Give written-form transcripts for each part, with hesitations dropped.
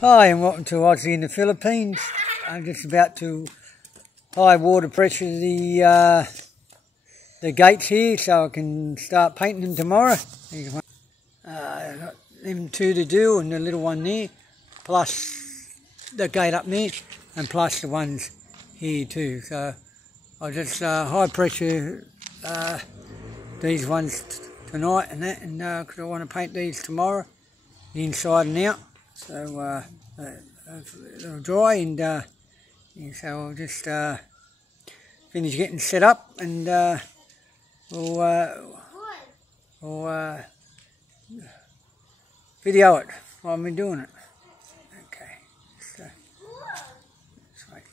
Hi and welcome to Aussie in the Philippines. I'm just about to high water pressure the gates here so I can start painting them tomorrow. I've got them two to do and the little one there, plus the gate up there and plus the ones here too. So I'll just high pressure these ones tonight and that, and because I want to paint these tomorrow, the inside and out. So it'll dry and so I'll just finish getting set up and we'll video it while I'm doing it. Okay, so let's wait.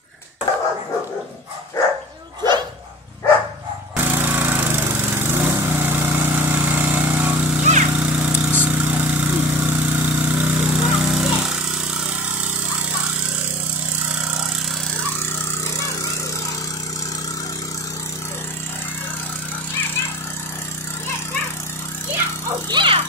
Oh yeah!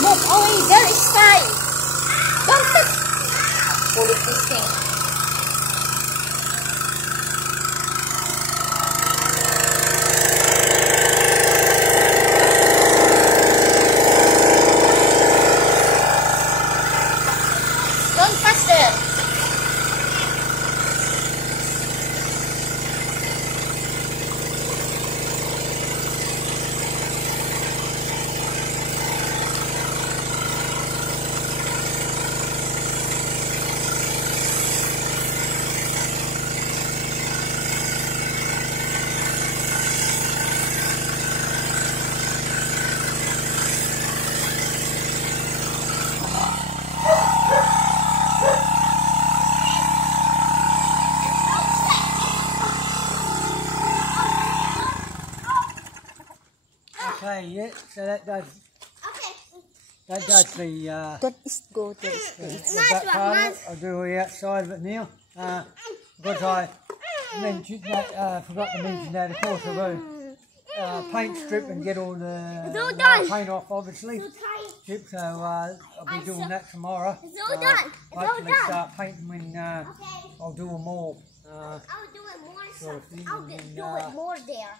Look, only there is time. Don't touch. Pull it this thing. Don't touch them. Okay, yeah, so that does the That is good. the back part of it. I'll do the outside of it now. Because I mentioned that, forgot to mention that, of course I've got to paint strip and get all the paint off, obviously. Strip, so I'll be doing that tomorrow. Hopefully start painting when I'll do them all. I'll do it more. Sort of thing. I'll do it more there.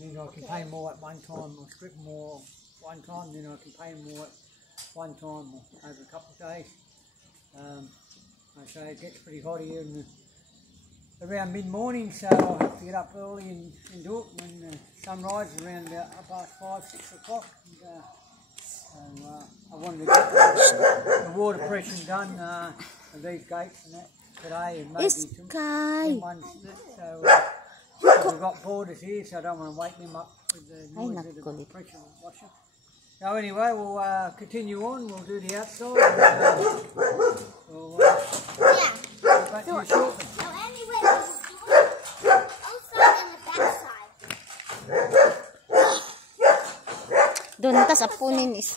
Then I can paint more at one time, or strip more one time, then I can paint more at one time or over a couple of days. Like I say, it gets pretty hot here around mid-morning, so I'll have to get up early and do it when the sun rises around about 5, 6 o'clock. So I wanted to get the water pressure done of these gates and that today, and maybe some ones so we've got borders here, so I don't want to wake them up with the noise of the pressure washer. So anyway, we'll continue on. We'll do the outside. We'll go back to you shortly. So anyway, we'll do it outside and the back side. Doon tas apunin is.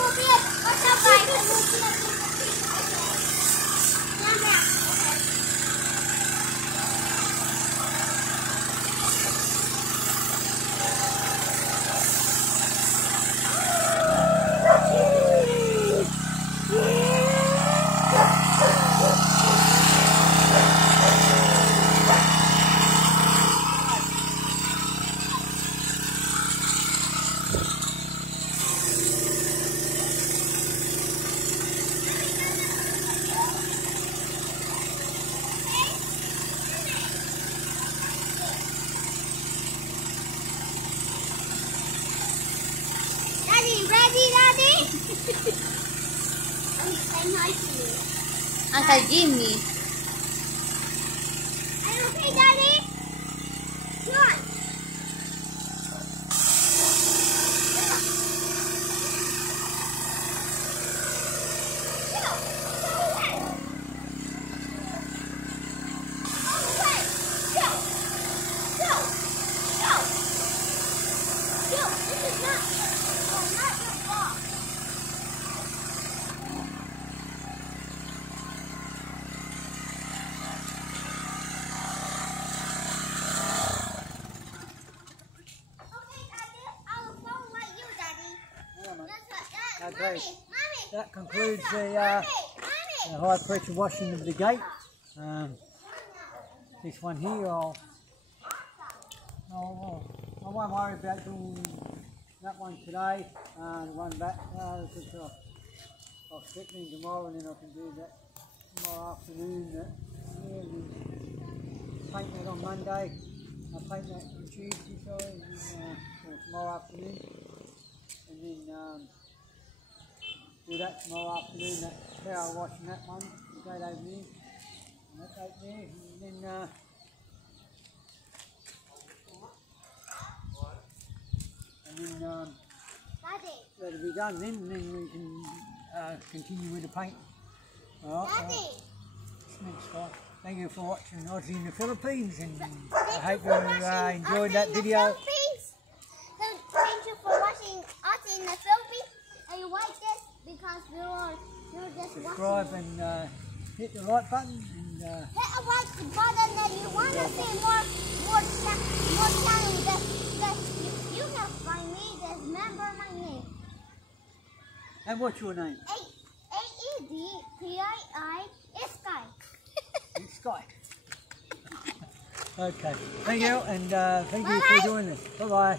will be at, what's up guys? I will be at the street, okay? Down there, okay. Ready, Daddy? Let me say hi to you. Uncle Jimmy. Are you okay, Daddy? Come on. Okay, that concludes the high pressure washing of the gate. This one here, I won't worry about doing that one today. The one back, I'll stick in tomorrow, and then I can do that tomorrow afternoon. Paint that on Monday. I'll paint that on Tuesday, sorry, or tomorrow afternoon, and then do that tomorrow afternoon, that power washing that one, the gate over there, and that gate there, and then that'll be done then, and then we can continue with the paint. Alright, next time. Thank you for watching Aussie in the Philippines, and I hope you enjoyed that video. Thank you for watching Aussie in the Philippines, and you like this because you're just subscribe watching. And hit the like button, and hit a like button, and you want to see more channels that you can find me. Just remember my name. And what's your name? A-E-D-P-I-I, it's Sky. It's Sky. Okay, thank you, and thank you for doing this. Bye bye.